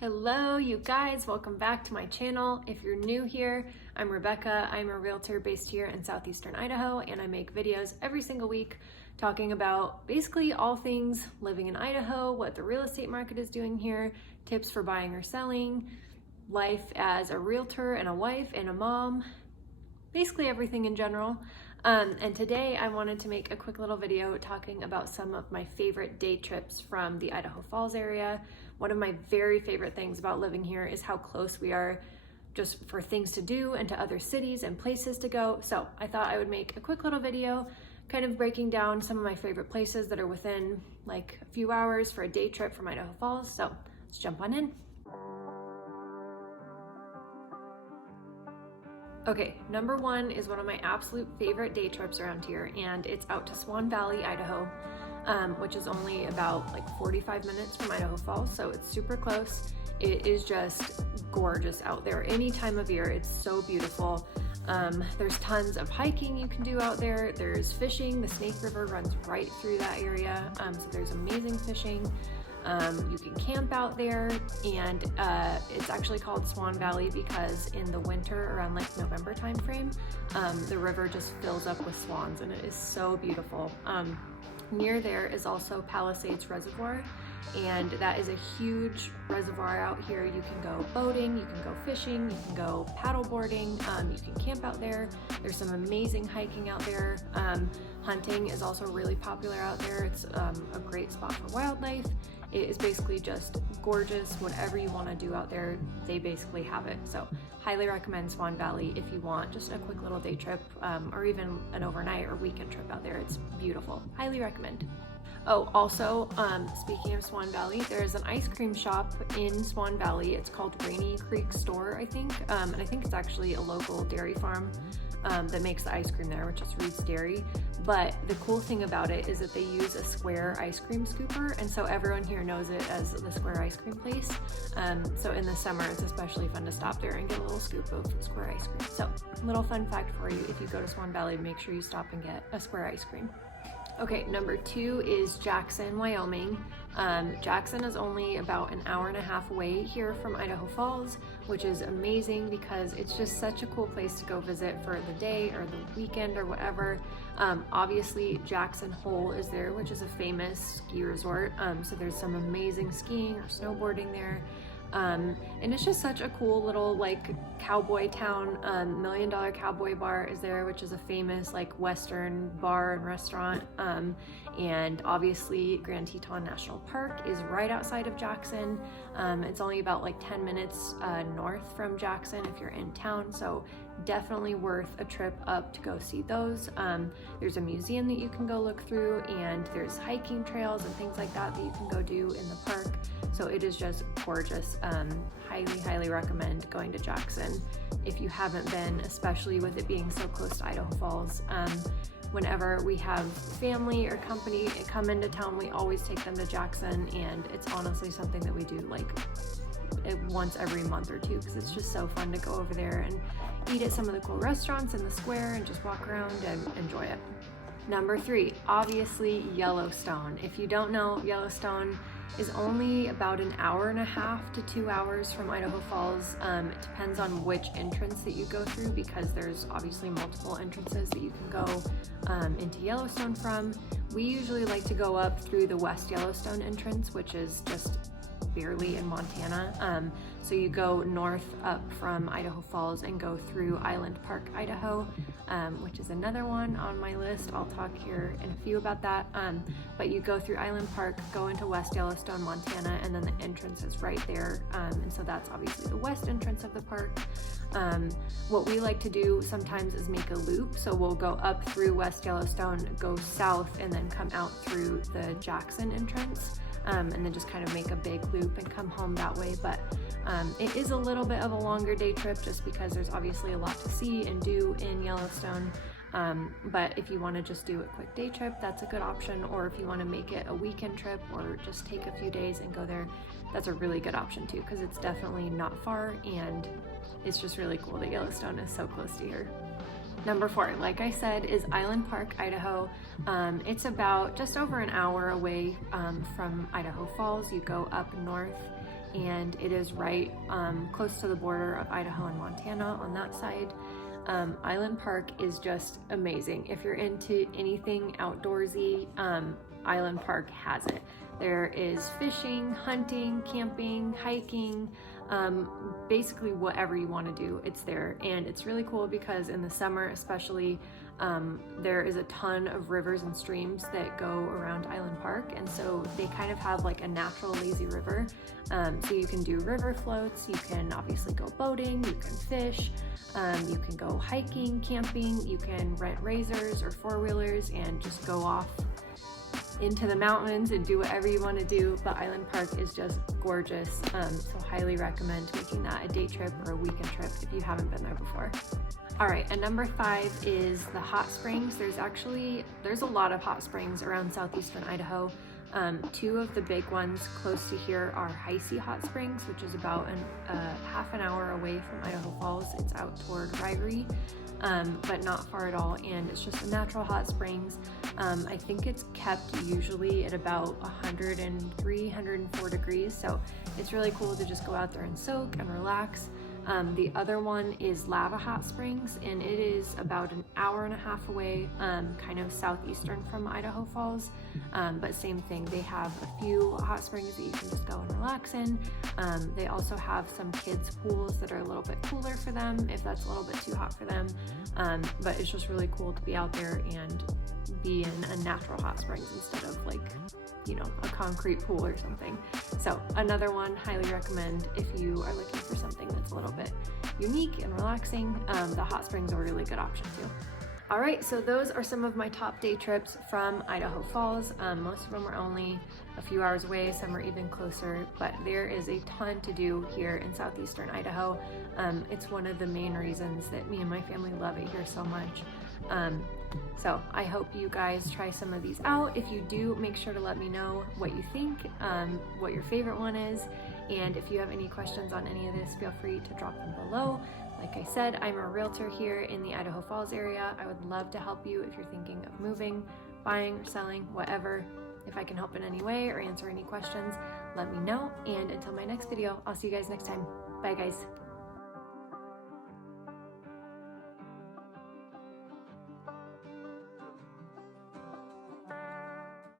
Hello, you guys, welcome back to my channel. If you're new here, I'm Rebecca. I'm a realtor based here in southeastern Idaho, and I make videos every single week talking about basically all things living in Idaho, what the real estate market is doing here, tips for buying or selling, life as a realtor and a wife and a mom, basically everything in general. And today I wanted to make a quick little video talking about some of my favorite day trips from the Idaho Falls area. One of my very favorite things about living here is how close we are just for things to do and to other cities and places to go. So I thought I would make a quick little video kind of breaking down some of my favorite places that are within like a few hours for a day trip from Idaho Falls. So let's jump on in. Okay, number one is one of my absolute favorite day trips around here, and it's out to Swan Valley, Idaho, which is only about like 45 minutes from Idaho Falls, so it's super close. It is just gorgeous out there any time of year. It's so beautiful. There's tons of hiking you can do out there. There's fishing. The Snake River runs right through that area, so there's amazing fishing. You can camp out there, and it's actually called Swan Valley because in the winter, around like November time frame, the river just fills up with swans, and it is so beautiful. Near there is also Palisades Reservoir, and that is a huge reservoir out here. You can go boating, you can go fishing, you can go paddle boarding, you can camp out there. There's some amazing hiking out there. Hunting is also really popular out there. It's a great spot for wildlife. It is basically just gorgeous. Whatever you want to do out there, they basically have it. So highly recommend Swan Valley if you want just a quick little day trip, or even an overnight or weekend trip out there. It's beautiful. Highly recommend. Oh, also, speaking of Swan Valley, there's an ice cream shop in Swan Valley. It's called Rainy Creek Store, I think. And I think it's actually a local dairy farm that makes the ice cream there, which is Reed's Dairy. But the cool thing about it is that they use a square ice cream scooper, and so everyone here knows it as the square ice cream place. So in the summer, it's especially fun to stop there and get a little scoop of square ice cream. So little fun fact for you, if you go to Swan Valley, make sure you stop and get a square ice cream. Okay, number two is Jackson, Wyoming. Jackson is only about an hour and a half away here from Idaho Falls, which is amazing because it's just such a cool place to go visit for the day or the weekend or whatever. Obviously, Jackson Hole is there, which is a famous ski resort. So there's some amazing skiing or snowboarding there. And it's just such a cool little like cowboy town. $1 Million Cowboy Bar is there, which is a famous like Western bar and restaurant. And obviously Grand Teton National Park is right outside of Jackson. It's only about like 10 minutes north from Jackson if you're in town, so definitely worth a trip up to go see those. There's a museum that you can go look through, and there's hiking trails and things like that that you can go do in the park. So it is just gorgeous. Highly recommend going to Jackson if you haven't been, especially with it being so close to Idaho Falls. Whenever we have family or company come into town, we always take them to Jackson, and it's honestly something that we do like once every month or two because it's just so fun to go over there and eat at some of the cool restaurants in the square and just walk around and enjoy it. Number three, obviously Yellowstone. If you don't know, Yellowstone is only about an hour and a half to 2 hours from Idaho Falls. It depends on which entrance that you go through because there's obviously multiple entrances that you can go into Yellowstone from. We usually like to go up through the West Yellowstone entrance, which is just barely in Montana. So you go north up from Idaho Falls and go through Island Park, Idaho, which is another one on my list. I'll talk here in a few about that. But you go through Island Park, go into West Yellowstone, Montana, and then the entrance is right there. And so that's obviously the west entrance of the park. What we like to do sometimes is make a loop. So we'll go up through West Yellowstone, go south, and then come out through the Jackson entrance. And then just kind of make a big loop and come home that way. But it is a little bit of a longer day trip just because there's obviously a lot to see and do in Yellowstone. But if you want to just do a quick day trip, that's a good option. Or if you want to make it a weekend trip or just take a few days and go there, that's a really good option too, because it's definitely not far and it's just really cool that Yellowstone is so close to here. Number 4, like I said, is Island Park, Idaho. It's about just over an hour away from Idaho Falls. You go up north and it is right close to the border of Idaho and Montana on that side. Island Park is just amazing. If you're into anything outdoorsy, Island Park has it. There is fishing, hunting, camping, hiking, basically whatever you want to do, it's there. And it's really cool because in the summer especially, there is a ton of rivers and streams that go around Island Park, and so they kind of have like a natural lazy river. So you can do river floats, you can obviously go boating, you can fish, you can go hiking, camping, you can rent razors or four-wheelers and just go off into the mountains and do whatever you want to do. But Island Park is just gorgeous, so highly recommend making that a day trip or a weekend trip if you haven't been there before. All right, and number 5 is the hot springs. There's a lot of hot springs around southeastern Idaho. 2 of the big ones close to here are Heisey Hot Springs, which is about half an hour away from Idaho Falls. It's out toward Rivalry, but not far at all, and it's just a natural hot springs. I think it's kept usually at about 103, 104 degrees, so it's really cool to just go out there and soak and relax. The other one is Lava Hot Springs, and it is about an hour and a half away, kind of southeastern from Idaho Falls, but same thing. They have a few hot springs that you can just go and relax in. They also have some kids pools that are a little bit cooler for them if that's a little bit too hot for them, but it's just really cool to be out there and be in a natural hot springs instead of like, you know, a concrete pool or something. So another one, highly recommend if you are looking for something that's a little bit unique and relaxing. The hot springs are a really good option too. All right, so those are some of my top day trips from Idaho Falls. Most of them are only a few hours away, some are even closer, but there is a ton to do here in southeastern Idaho. It's one of the main reasons that me and my family love it here so much. So I hope you guys try some of these out. If you do, make sure to let me know what you think, what your favorite one is, and if you have any questions on any of this, feel free to drop them below. Like I said, I'm a realtor here in the Idaho Falls area. I would love to help you if you're thinking of moving, buying, selling, whatever. If I can help in any way or answer any questions, let me know. And until my next video, I'll see you guys next time. Bye guys.